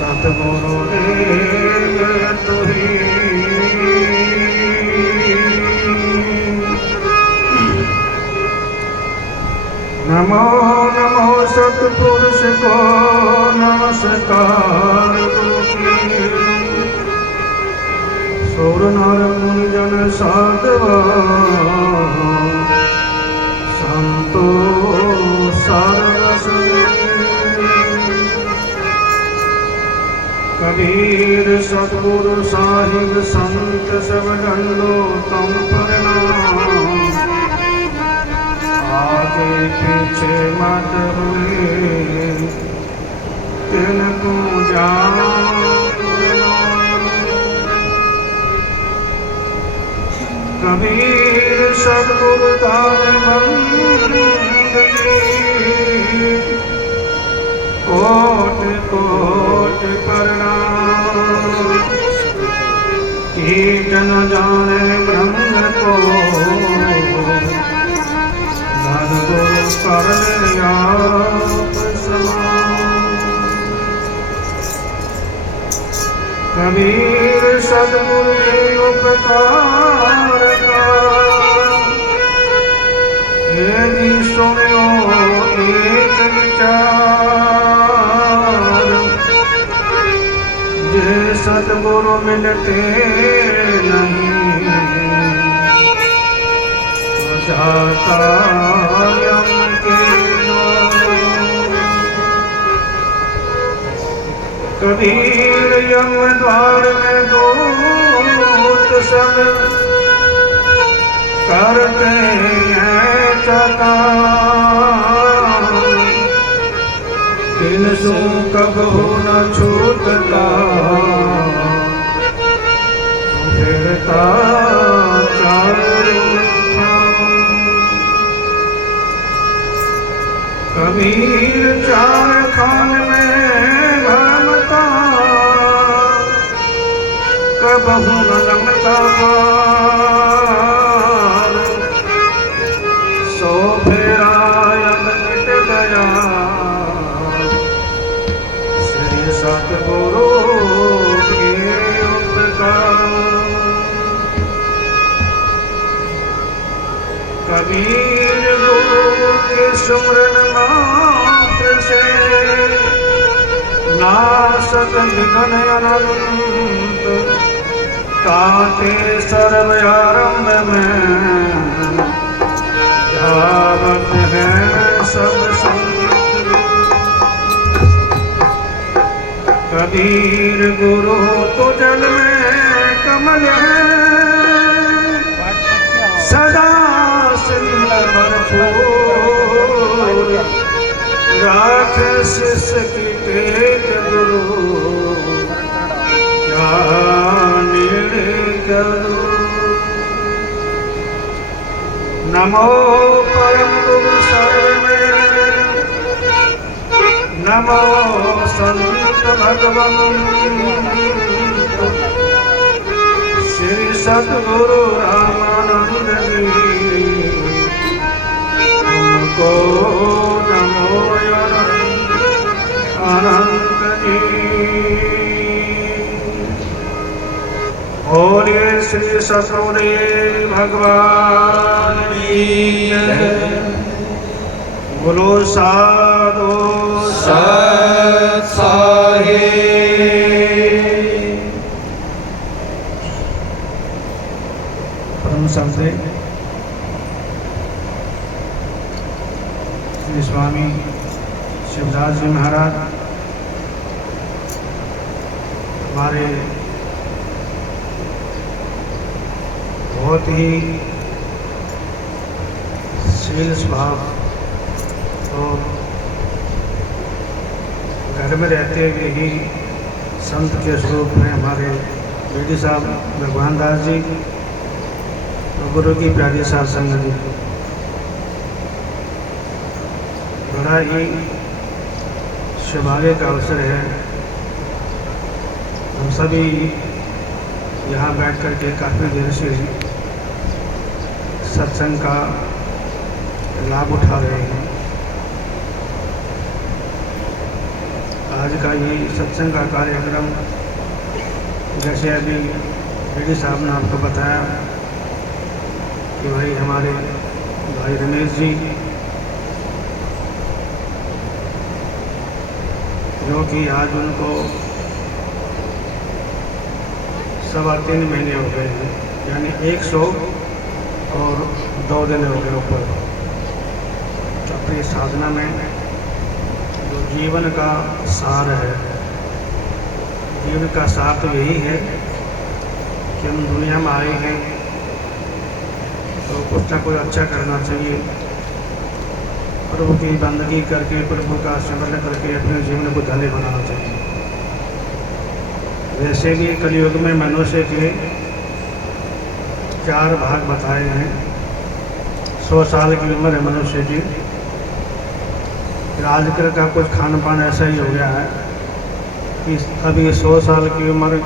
सतगुरु देव तुही नमो नमो सतपुरुष को नमस्कार सुर नर मुनि जन साधवा संतो सर्वस कबीर सतगुरु साहिब संत सब डंडो तम प्रणाम आगे पीछे मत हुए तिनको कबीर सतगुरु दान बंदगी कोट कोट प्रणाम कीट न जाने ब्रह्म को गुरु करण आप समान कबीर सतगुरु के उपकार का भी सुनो एक विचार जे सतगुरु मिलते नहीं जाता यम के कबीर यम द्वार में दूत सब करते हैं चतार किनसु कबहु न छूटता फिरता चारों कबीर चार खान में भरमता कबहु न लंघता पार सो फेरा अब मिट गया श्री सतगुरु के उपकार कबीर गुरु के सुमरन मात्र से नासत विघ्न अनंत काटे सर्व आरंभ में धावत है सब संत कबीर गुरु तो जल में कमल है सदा भरपूर राख शिष्य की टेक गुरु क्या निर्णय करो नमो परम गुरु सर्वमेव नमो संत भगवन श्री सतगुरु रामानंद जी को नमो अनंत जी बोलिए श्री सतगुरुदेव भगवान की बोलो साधु सत साहिब परम संत श्री स्वामी शिवदास जी महाराज हमारे बहुत ही शील स्वभाव और घर में रहते हुए ही संत के स्वरूप में हमारे बेटी साहब भगवान दास जी और गुरु की प्यारी साथ संगत जी बड़ा ही सौभाग्य का अवसर है। हम सभी यहाँ बैठ कर के काफ़ी देर से सत्संग का लाभ उठा रहे हैं। आज का ये सत्संग का कार्यक्रम, जैसे अभी रेड्डी साहब ने आपको बताया कि भाई हमारे भाई रमेश जी, जो कि आज उनको 3.25 महीने हो गए हैं, यानी 102 दिन हो गए ऊपर। अपनी साधना में जो जीवन का सार है, जीवन का सार तो यही है कि हम दुनिया में आए हैं तो कुछ ना कुछ अच्छा करना चाहिए। प्रभु की बंदगी करके, प्रभु का स्मरण करके अपने जीवन को धन्य बनाना चाहिए। वैसे भी कलयुग में मनुष्य के 4 भाग बताए हैं। 100 साल की उम्र है मनुष्य की। आजकल का कुछ खान पान ऐसा ही हो गया है कि अभी 100 साल की उम्र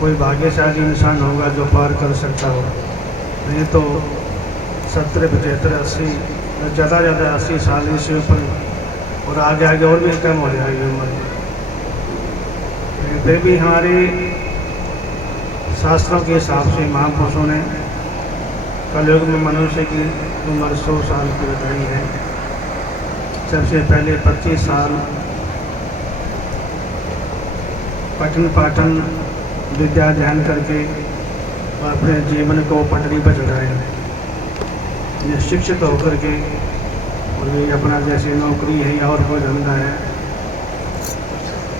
कोई भाग्यशाली इंसान होगा जो पार कर सकता हो, नहीं तो 70, 75, 80, ज़्यादा 80 साल से ऊपर, और आगे आगे और भी कम हो जाएगी उम्र। फिर भी हमारे शास्त्रों के हिसाब से महापुरुषों ने कलयुग में मनुष्य की उम्र 100 साल की बताई है। सबसे पहले 25 साल पठन पाठन विद्या अध्ययन करके अपने जीवन को पटरी पर चढ़ाए, शिक्षित होकर के, और ये अपना जैसे नौकरी है या और कोई धंधा है।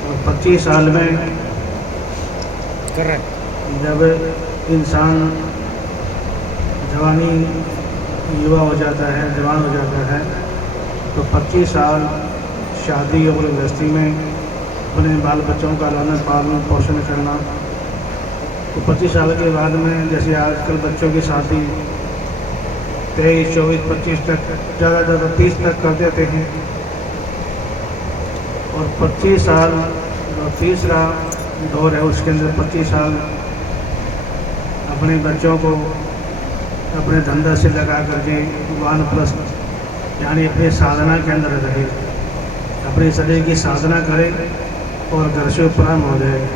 और 25 साल में जब इंसान जवानी युवा हो जाता है, जवान हो जाता है, तो 25 साल शादी और गृहस्थी में अपने बाल बच्चों का लालन पालन पोषण करना। तो 25 साल के बाद में, जैसे आजकल बच्चों की शादी 23, 24, 25 तक, ज़्यादा 30 तक कर देते हैं। और 25 साल जो तीसरा दौर है, उसके अंदर 25 साल अपने बच्चों को अपने धंधा से लगा करके वानप्रस्थ, यानी अपने साधना के अंदर रहे, अपने शरीर की साधना करे और घर से उपराम हो जाए।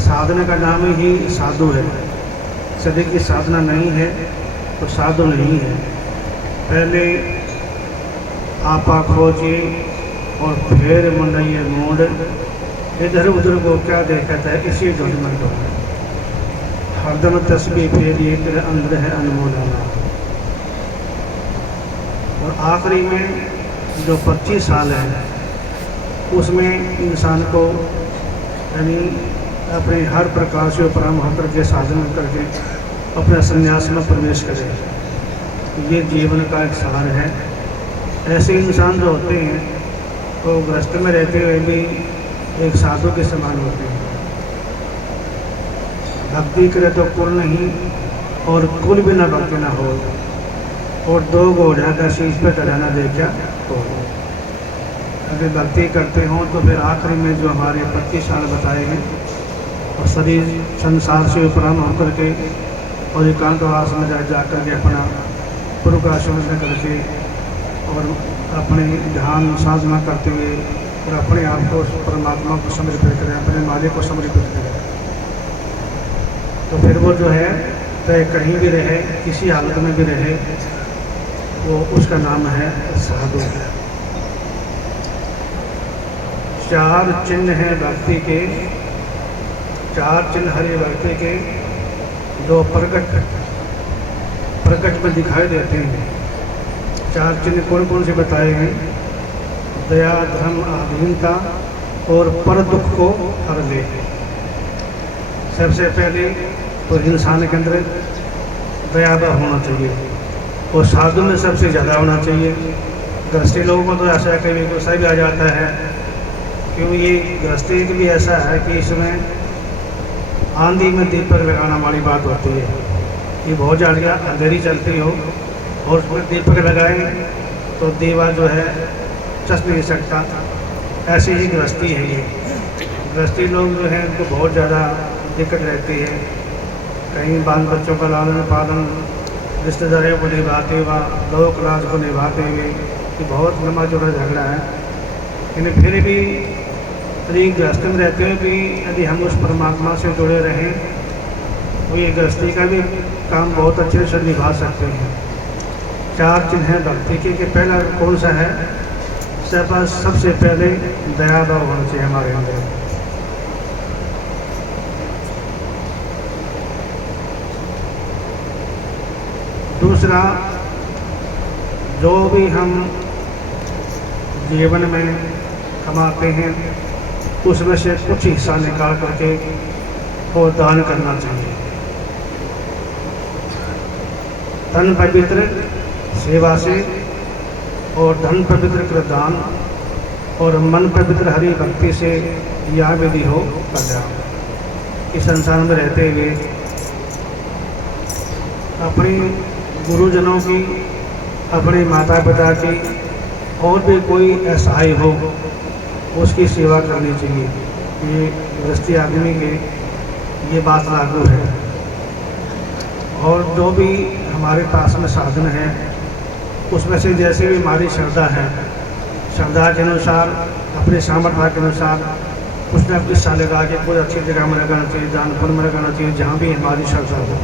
साधना का नाम ही साधु है। शरीर की साधना नहीं है तो साधु नहीं है। पहले आपा खोजिए और फिर मुंडइए मूड, इधर उधर को क्या देखता है, इसी झुंड में तो हरदम तस्बीह फेरिए, तेरे अंदर है अनमोल अनार। और आखिरी में जो 25 साल है, उसमें इंसान को यानी अपने हर प्रकार से उपराम होकर के साधन करके अपने संन्यास में प्रवेश करे। ये जीवन का एक सार है। ऐसे इंसान जो होते हैं तो गृहस्थ में रहते हुए भी एक साधु के समान होते हैं। भक्ति करे तो कुल नहीं, और कुल भी न भक्ति न हो, और 2 घोड़ा का शीश पे चढ़ाना देखा हो। अगर भक्ति करते हों तो फिर आखिरी में जो हमारे 25 साल बताए हैं, और शरीर संसार से उपराम होकर के और एकांतवास में जा कर के अपना प्रभु का स्मरण करके और अपने ध्यान साधना करते हुए और अपने आप को परमात्मा को समर्पित करें, अपने मालिक को समर्पित करें, तो फिर वो जो है चाहे कहीं भी रहे, किसी हालत में भी रहे, वो उसका नाम है साधु। 4 चिन्ह हैं भक्ति के, 4 चिन्ह हरि भक्ति के जो प्रकट में दिखाई देते हैं। 4 चिन्ह कौन कौन से बताए हैं? दया, धर्म, आधीनता और पर दुख को हर ले। सबसे पहले तो इंसान के अंदर दया होना चाहिए, और साधु में सबसे ज़्यादा होना चाहिए। गृहस्थी लोगों को तो ऐसा है कभी गुस्सा भी आ जाता है, क्योंकि ये गृहस्थी भी ऐसा है कि इसमें आंधी में दीपक लगाना वाली बात होती है। ये बहुत ज़्यादा अंधेरी चलती हो और उसमें दीपक लगाएं तो दीवा जो है चस नहीं सकता, ऐसी ही गृहस्थी है। ये गृहस्थी लोग जो हैं उनको बहुत ज़्यादा दिक्कत रहती है। कहीं बाल बच्चों का लालन पालन, रिश्तेदारियों को निभाते हुए, लोक राज को निभाते हुए, कि बहुत लंबा चौड़ा झगड़ा है, लेकिन फिर भी यदि गृहस्थ में रहते हुए भी यदि हम उस परमात्मा से जुड़े रहें तो ये गृहस्थी का भी काम बहुत अच्छे से निभा सकते हैं। 4 चिन्ह हैं भक्ति के कि पहला कौन सा है? सबसे पहले दया भाव होना चाहिए हमारे अंदर। दूसरा, जो भी हम जीवन में कमाते हैं उसमें से कुछ हिस्सा निकाल करके और दान करना चाहिए। तन पवित्र सेवा से और धन पवित्र कर दान और मन पवित्र हरि भक्ति से यह विधि हो कल्याण। इस संसार में रहते हुए अपने गुरुजनों की, अपने माता पिता की और भी कोई असहाय हो उसकी सेवा करनी चाहिए। ये गृहस्थी आदमी के ये बात लागू है। और जो भी हमारे पास में साधन है उसमें से जैसे भी हमारी श्रद्धा है, श्रद्धा के अनुसार अपने सामर्थ्य के अनुसार कुछ न कुछ हिस्सा लगा के कोई अच्छी जगह में लगाना चाहिए, दानपुर में लगाना चाहिए, जहाँ भी हमारी श्रद्धा हो।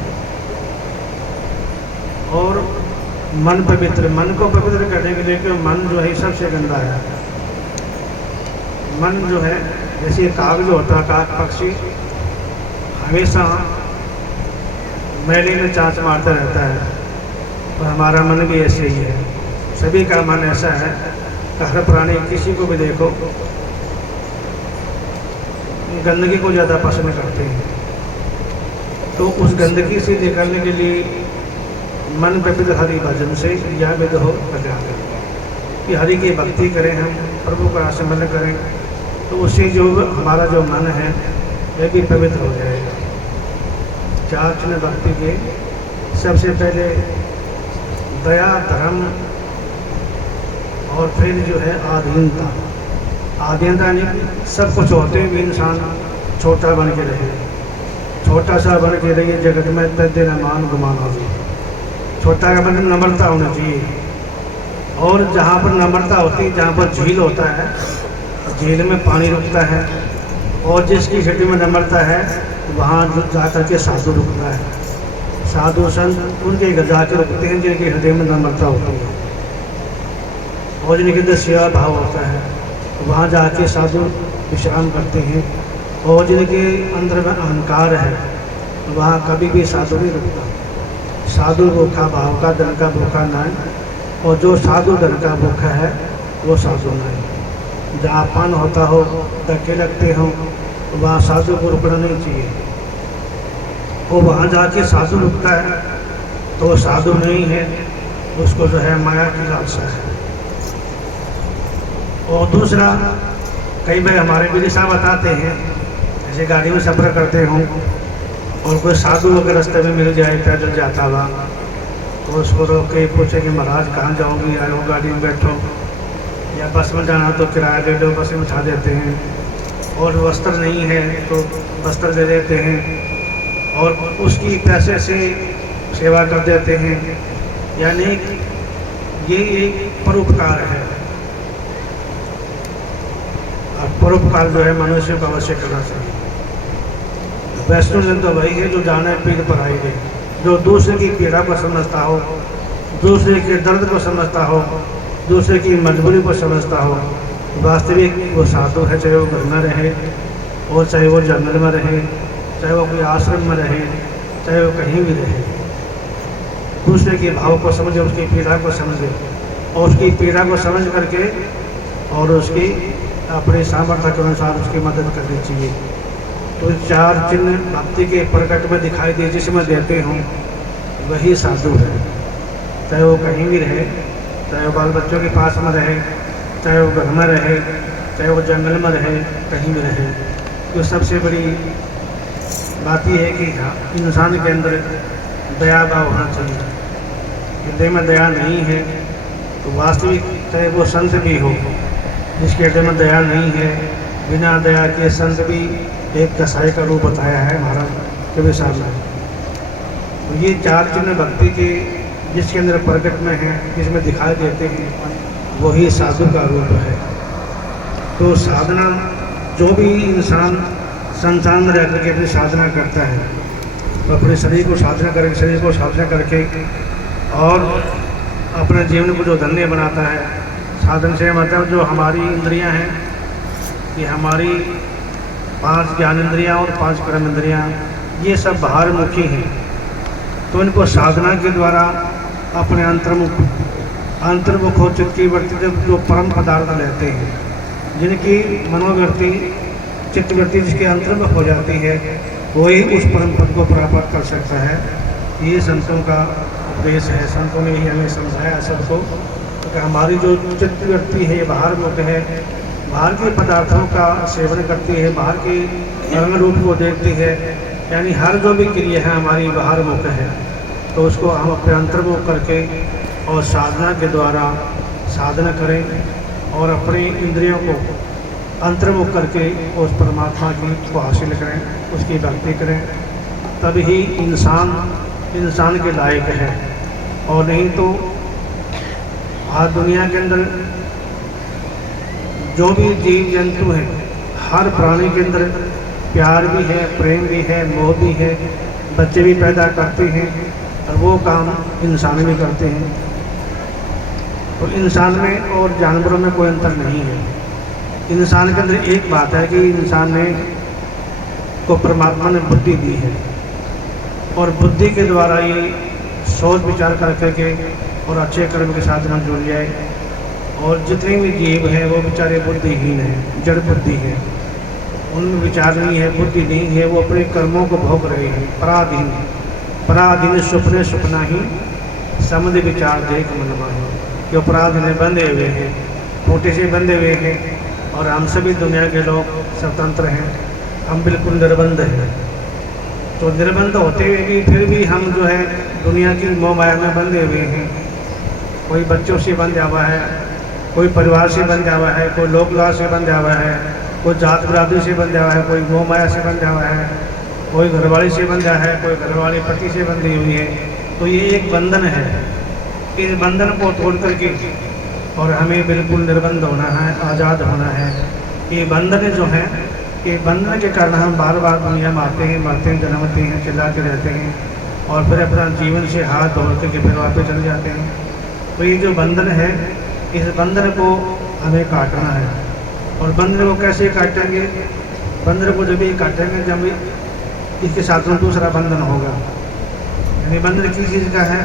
और मन पवित्र, मन को पवित्र करने के लिए कि मन जो है सबसे गंदा है। मन जो है जैसे कागज होता है, काग पक्षी हमेशा मैले में चाँच मारता रहता है, और हमारा मन भी ऐसे ही है। सभी का मन ऐसा है कि हर प्राणी किसी को भी देखो गंदगी को ज़्यादा पसंद करते हैं। तो उस गंदगी से निकलने के लिए मन पवित्र हरि भजन से यह विध हो कल्याण कि हरि की भक्ति करें, हम प्रभु का आस्मरण करें, तो उससे जो हमारा जो मन है वह भी पवित्र हो जाएगा। 4 चिन्ह भक्ति के सबसे पहले दया, धर्म और फिर जो है आधीनता। आधीनता नहीं, सब कुछ होते भी इंसान छोटा बन के रहे, छोटा सा बन के रहिए, जगत में तद्दिन मान गुमान हो। छोटा का मतलब नम्रता होना चाहिए। और जहाँ पर नम्रता होती है, जहाँ पर झील होता है, झील में पानी रुकता है, और जिसकी हृदय में नम्रता है वहाँ जा कर के साधु रुकता है। साधु संत उनके जाकर रुकते हैं जिनके हृदय में नम्रता होती है और जिनके अंदर सेवा भाव होता है, वहाँ जाके साधु विश्राम करते हैं। और जिनके अंदर में अहंकार है वहाँ कभी भी साधु नहीं रुकता। साधु भूखा भाव का, धन का भूखा नहीं, और जो साधु धन का भूखा है वो साधु नहीं। जहाँ पान होता हो, धक्के लगते हो, वहाँ साधु को रुकना नहीं चाहिए। वो वहाँ जाके साधु रुकता है तो वो साधु नहीं है, उसको जो है माया की लालसा है। और दूसरा, कई बार हमारे विदिशा बताते हैं, जैसे गाड़ी में सफ़र करते हों और कोई साधु अगर रास्ते में मिल जाए पैदल जाता हुआ, तो उसको रोक के पूछे कि महाराज कहाँ जाओगी, आए गाड़ी में बैठो, या बस में जाना तो किराया दे दो, बस में उठा देते हैं। और वस्त्र नहीं है तो वस्त्र दे देते हैं और उसकी पैसे से सेवा कर देते हैं। यानी ये एक परोपकार है, और परोपकार जो है मनुष्य को अवश्य करना चाहिए। वैष्णव जन तो वही है जो जाने पीड़ पर आई है, जो दूसरे की पीड़ा को समझता हो, दूसरे के दर्द को समझता हो, दूसरे की मजबूरी को समझता हो। वास्तविक वो साधु है, चाहे वो घर में रहे और चाहे वो जंगल में रहे, चाहे वो कोई आश्रम में रहे, चाहे वो कहीं भी रहे। दूसरे के भाव को समझे, उसकी पीड़ा को समझे, और उसकी पीड़ा को समझ करके और उसकी अपने सामर्थ्य के अनुसार उसकी मदद करनी चाहिए। तो 4 चिन्ह भक्ति के प्रकट में दिखाई दे जिसमें देते हों वही साधु है। चाहे वो कहीं भी रहे, चाहे वो बाल बच्चों के पास में रहे, चाहे वो घर में रहे, चाहे वो जंगल में रहे, कहीं भी रहे। तो सबसे बड़ी बात यह है कि हाँ, इंसान के अंदर दया भाव होना चाहिए। हृदय में दया नहीं है तो वास्तविक चाहे वो संत भी हो, जिसके हृदय में दया नहीं है, बिना दया के संत भी एक कसाई का रूप बताया है महाराज कबीर साहब ने। तो ये 4 चिन्ह भक्ति के जिसके अंदर प्रकट में हैं, जिसमें दिखाई देते हैं, वही साधु का रूप है। तो साधना जो भी इंसान संसार में रह करके अपनी साधना करता है, तो अपने शरीर को साधना करके, शरीर को साधना करके और अपने जीवन को जो धन्य बनाता है, साधन से मतलब जो हमारी इंद्रियां हैं, कि हमारी 5 ज्ञान इंद्रियां और 5 कर्म इंद्रियां, ये सब बाहरमुखी हैं। तो इनको साधना के द्वारा अपने अंतर्मुख हो चित्त की वृत्ति जो परम पदार्थ लेते हैं, जिनकी मनोवृत्ति चित्तवृत्ति जिसके अंतर्मुख हो जाती है, वही उस परम पद को प्राप्त कर सकता है। ये संतों का उपदेश है। संतों ने ही हमें समझाया सबको कि हमारी जो चित्तवृत्ति है बाहरमुख है, बाहर के पदार्थों का सेवन करती है, बाहर के रंग रूप को देखती है, यानी हर जो भी क्रिया है हमारी बाहरमुख है। तो उसको हम अपने अंतर्मुख करके और साधना के द्वारा साधना करें और अपने इंद्रियों को अंतर्मुख करके उस परमात्मा की को हासिल करें, उसकी भक्ति करें, तभी ही इंसान के लायक है। और नहीं तो आज दुनिया के अंदर जो भी जीव जंतु हैं, हर प्राणी के अंदर प्यार भी है, प्रेम भी है, मोह भी है, बच्चे भी पैदा करते हैं और वो काम इंसान भी करते हैं। तो इंसान में और जानवरों में कोई अंतर नहीं है। इंसान के अंदर एक बात है कि इंसान ने को परमात्मा ने बुद्धि दी है और बुद्धि के द्वारा ये सोच विचार कर करके और अच्छे कर्म के साथ हम जुड़ जाए। और जितने भी जीव हैं वो बेचारे बुद्धिहीन हैं, जड़ बुद्धि है, उनमें विचार नहीं है, बुद्धि नहीं है, वो अपने कर्मों को भोग रहे हैं। पराधीन सुपने सुपना ही समुद्र विचार देख मनवा है, कि अपराध में बंधे हुए हैं, छोटे से बंधे हुए हैं। और हम सभी दुनिया के लोग स्वतंत्र हैं, हम बिल्कुल निर्बंध हैं। तो निर्बंध होते हुए भी फिर भी हम जो है दुनिया की मोह माया में बंधे हुए हैं। कोई बच्चों से बंधा हुआ है, कोई परिवार से बंधा हुआ है, कोई लोक लाज से बंधा हुआ है, कोई जात बिरादरी से बंधा हुआ है, कोई मोह माया से बंधा हुआ है, कोई घरवाली से बंधा है, कोई घरवाली पति से बंधी हुई है। तो ये एक बंधन है। इस बंधन को तोड़ करके और हमें बिल्कुल निर्बंध होना है, आज़ाद होना है। ये बंधन जो है, ये बंधन के कारण हम बार बार दुनिया में आते हैं, मरते हैं, जन्मते हैं, चिल्लाते रहते हैं और फिर अपना जीवन से हाथ धो करके फिर वापस चले जाते हैं। तो ये जो बंधन है, इस बंधन को हमें काटना है। और बंधन को कैसे काटेंगे? बंधन को जब भी काटेंगे जब इसके साथ में दूसरा बंधन होगा। यानी बंधन किस चीज़ का है?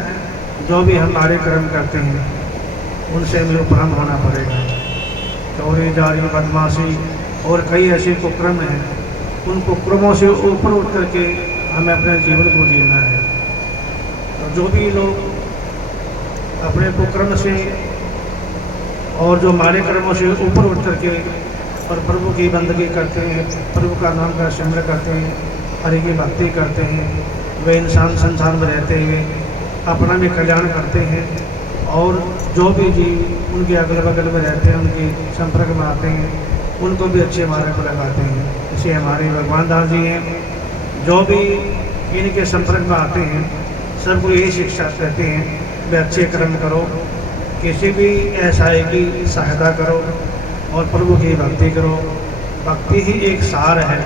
जो भी हमारे कर्म करते हैं उनसे हमें उपरम होना पड़ेगा। चोरी, जारी, बदमाशी और कई ऐसे कुक्रम हैं, उन कुक्रमों से ऊपर उठ करके हमें अपने जीवन को जीना है। तो जो भी लोग अपने कुक्रम से और जो हमारे कर्मों से ऊपर उठ करके और प्रभु की बंदगी करते हैं, प्रभु का नाम का सिमरन करते हैं, हरि की भक्ति करते हैं, वे इंसान संसार में रहते हुए अपना भी कल्याण करते हैं। और जो भी जीव उनके अगल बगल में रहते हैं, उनके संपर्क में आते हैं, उनको भी अच्छे मार्ग पर लगाते हैं। इसे हमारे भगवान दास जी हैं, जो भी इनके संपर्क में आते हैं सबको यही शिक्षा देते हैं, वे अच्छे कर्म करो, किसी भी ऐसाई की सहायता करो और प्रभु की भक्ति करो। भक्ति ही एक सार है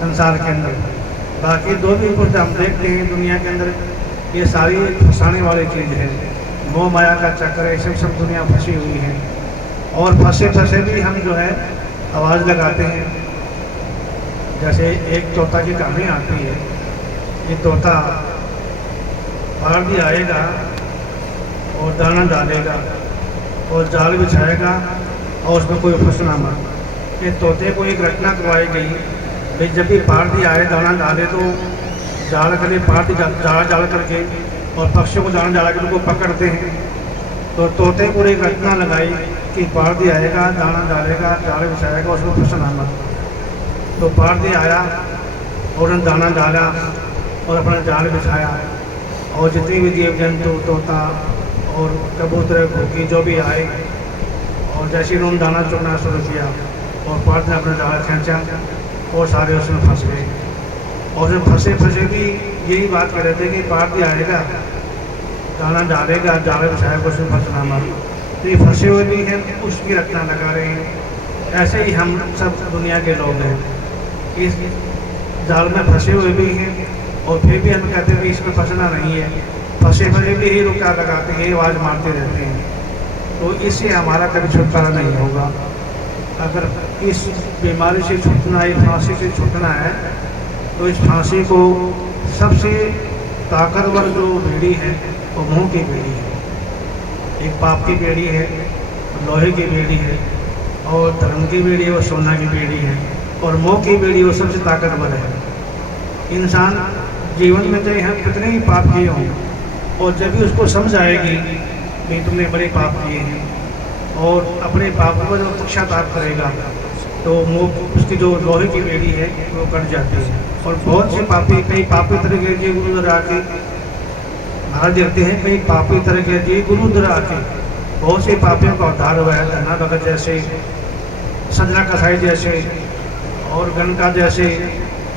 संसार के अंदर। बाकी दो भी कुछ हम देखते हैं दुनिया के अंदर, ये सारी फंसाने वाली चीज़ है, मोह माया का चक्कर है, सब दुनिया फंसी हुई है। और फंसे फंसे भी हम जो है आवाज़ लगाते हैं। जैसे एक तोता की कहानी आती है, ये तोता बाहर भी आएगा और दाना डालेगा और जाल बिछाएगा और उसमें कोई फंसना मत। ये तोते को एक रचना करवाई गई भाई, जब भी पारदी आए दाना डाले तो जाल करके पारदी जाल करके और पक्षियों को दाना डाला के उनको पकड़ते हैं। तो तोते को एक रचना लगाई कि पारदी आएगा, दाना डालेगा, जाल बिछाएगा, उसमें फंसना मत। तो पारदी आया और उन्होंने दाना डाला और अपना जाल बिछाया और जितनी भी जीव जंतु, तोता और कबूतर, घोंकी जो भी आए, और जैसे उन्होंने दाना चुनना शुरू किया और पारदी ने अपना जाल खींचा और सारे उसमें फंस गए। और जब फंसे फंसे भी यही बात कर रहे थे कि पारदी आएगा, दाना डालेगा, जाल बिछाएगा, उसमें फंसना मत। तो ये फंसे हुए भी हैं, उसकी रचना लगा रहे हैं। ऐसे ही हम सब दुनिया के लोग हैं, इस जाल में फंसे हुए भी हैं और फिर भी हम कहते हैं कि इसमें फंसना नहीं है, फंसे हुए भी ही रुका लगाते हैं, आवाज़ मारते रहते हैं। तो इससे हमारा कभी छुटकारा नहीं होगा। अगर इस बीमारी से छूटना है, फांसी से छूटना है, तो इस फांसी को सबसे ताकतवर जो बेड़ी है वो मुँह की बेड़ी है। एक पाप की बेड़ी है, लोहे की बेड़ी है, और धर्म की बेड़ी है, वो सोना की बेड़ी है, और मुँह की बेड़ी वो सबसे ताकतवर है। इंसान जीवन में चाहे हम कितने ही पाप किए हों, और जब भी उसको समझ आएगी कि तुमने बड़े पाप किए हैं, और अपने पापों पर जो पश्चाताप करेगा, तो मुँह उसकी जो लोहे की बेड़ी है वो कट जाती है। और बहुत से पापी, कई पापी तरह के जी गुरु दर आके मार देते हैं, कई पापी तरह के जी गुरु दर आके बहुत से पापियों का उद्धार हुआ है। धन्ना भगत जैसे, संजना कसाई जैसे, और गणका जैसे,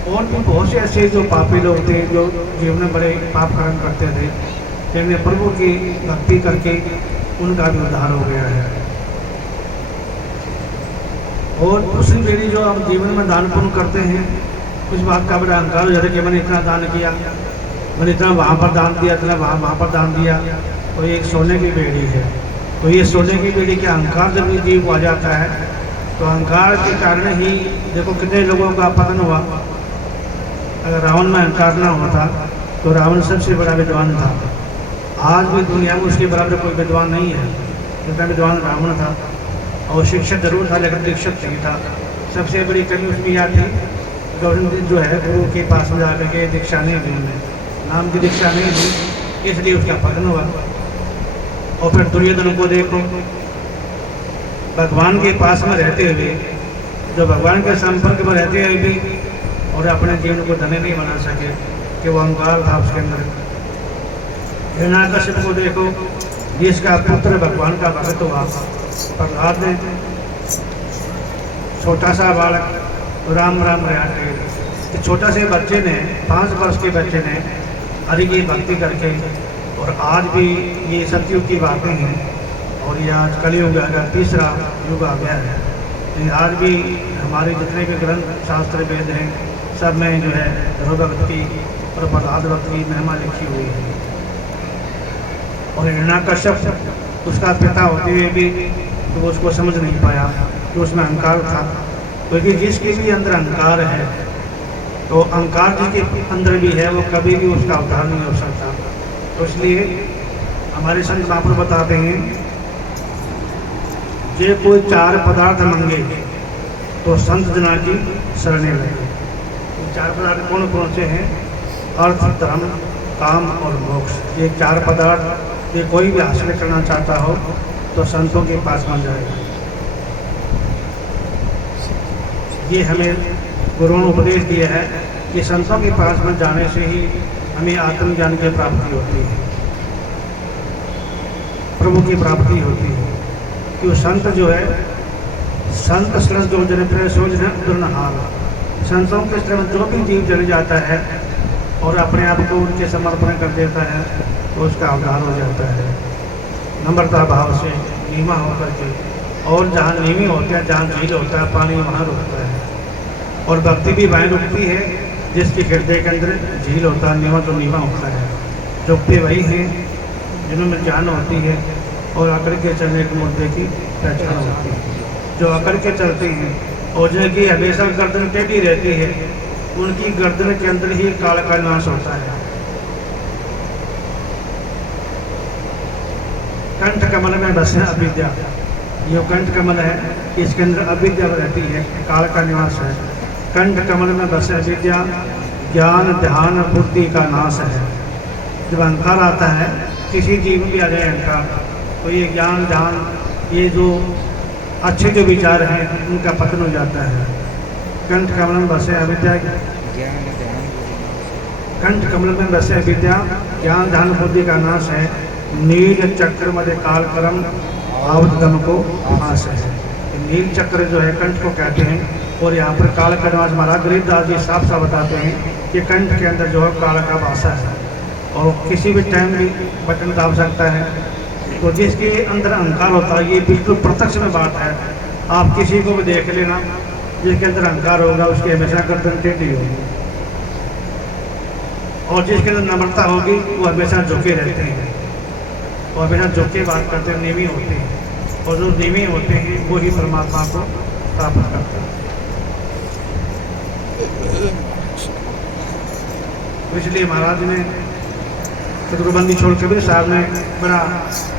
और भी बहुत से ऐसे जो पापी लोग थे जो जीवन में बड़े पाप कर्म करते थे, जिन्होंने प्रभु की भक्ति करके उनका भी उद्धार हो गया है। और दूसरी बेड़ी जो हम जीवन में दान पुण्य करते हैं, कुछ बात का बड़ा अहंकार हो जाता है कि मैंने इतना दान किया, मैंने इतना वहाँ पर दान दिया, इतना वहाँ पर दान दिया, तो ये एक सोने की बेड़ी है। तो ये सोने की बेड़ी के अहंकार जब ये जीव आ जाता है, तो अहंकार के कारण ही देखो कितने लोगों का पतन हुआ। अगर रावण में अहंकार ना होता तो रावण सबसे बड़ा विद्वान था। आज भी दुनिया में उसके बराबर कोई विद्वान नहीं है जितना विद्वान रावण था। और शिक्षक जरूर था लेकिन दीक्षक नहीं था। सबसे बड़ी कमी उसमें यह थी, गवर्नर जो है गुरु के पास में जाकर के दीक्षा नहीं दी, उन्हें नाम की दीक्षा नहीं दी, इसलिए उसका पतन हुआ। और फिर दुर्योधन को देखो, भगवान के पास में रहते हुए, जो भगवान के संपर्क में रहते हुए भी और अपने जीवन को धन्य नहीं बना सके, कि वो अहंकार था उसके अंदर। हिरण्याकश्यप को देखो, जिसका पुत्र भगवान का भक्त हुआ, प्रहलाद ने, छोटा सा बालक राम राम रटे, छोटा से बच्चे ने, 5 वर्ष के बच्चे ने हरि की भक्ति करके, और आज भी ये सतयुग की बातें हैं, और ये आज कलयुग आ गया, तीसरा युग आ गया है। लेकिन आज भी हमारे जितने भी ग्रंथ शास्त्र वेद हैं, सब में जो है ध्रुव भक्त की और प्रहलाद भक्त की महिमा लिखी हुई है। और हिरण्याकश्यप उसका पिता होते हुए भी तो वो उसको समझ नहीं पाया कि उसमें अहंकार था, क्योंकि जिसके भी अंदर अहंकार है, तो अहंकार जिसके अंदर भी है वो कभी भी उसका उद्धार नहीं हो सकता। तो इसलिए हमारे संत महापुरुष बताते हैं, जे कोई 4 पदार्थ मांगे तो संत जना की शरणे लगे। 4 पदार्थ कौन कौन से हैं? अर्थ, धर्म, काम और मोक्ष। ये 4 पदार्थ ये कोई भी हासिल करना चाहता हो तो संतों के पास में जाएगा। ये हमें गुरुओं ने उपदेश दिया है कि संतों के पास में जाने से ही हमें आत्मज्ञान की प्राप्ति होती है, प्रभु की प्राप्ति होती है। कि संत जो है, संत शरण जो जन प्रिय सोच उदरनहार, संतों के शरण जो भी जीव चले जाता है और अपने आप को उनके समर्पण कर देता है, तो उसका उद्धार हो जाता है। नम्रता भाव से नीमा होकर के, और जहाँ नीवी होते हैं, जहाँ झील होता है पानी वहाँ रुकता है, और भक्ति भी वहीं रुकती है जिसके हृदय के अंदर झील होता है, नीवा तो नीवा होता है। रुकते वही हैं जिन्होंने जान होती है और अकड़ के चलने के मुद्दे की पहचान होती है। जो अकड़ के चलते हैं और जिनकी हमेशा गर्दन टेढ़ी रहती है, उनकी गर्दन के अंदर ही काल का नाश होता है। कंठ कमल में बसे अविद्या, ये कंठ कमल है, इसके अंदर अविद्या रहती है, काल का निवास है। कंठ कमल में बसे अविद्या, ज्ञान ध्यान बुद्धि का नाश है। जब अहंकार आता है, किसी जीव में भी आ जाए अहंकार, तो ये ज्ञान ध्यान, ये जो अच्छे जो विचार हैं उनका पतन हो जाता है। कंठ कमल में बसे अविद्या, कंठ कमल में बसे अविद्या, ज्ञान ध्यान बुद्धि का नाश है। नील चक्र मध्य काल कर्म आवतम को नाश है। नील चक्र जो है कंठ को कहते हैं, और यहाँ पर काल का नाश महाराज गरीबदास जी साफ साफ बताते हैं कि कंठ के अंदर जो है काल का वासा है, और किसी भी टाइम भी बटन दाब सकता है, तो जिसके अंदर अहंकार होता है, ये बिल्कुल प्रत्यक्ष में बात है। आप किसी को भी देख लेना, जिसके अंदर अहंकार होगा उसकी हमेशा गर्दन टेढ़ी होगी, और जिसके अंदर नम्रता होगी वो हमेशा झुके रहते हैं, वो हमेशा झुके बात करते हैं, नीवी होते हैं, और जो नीवी होते हैं वो ही परमात्मा को प्राप्त करते हैं। इसलिए महाराज ने चतुर्बंदी छोड़ कबीर साहब ने बड़ा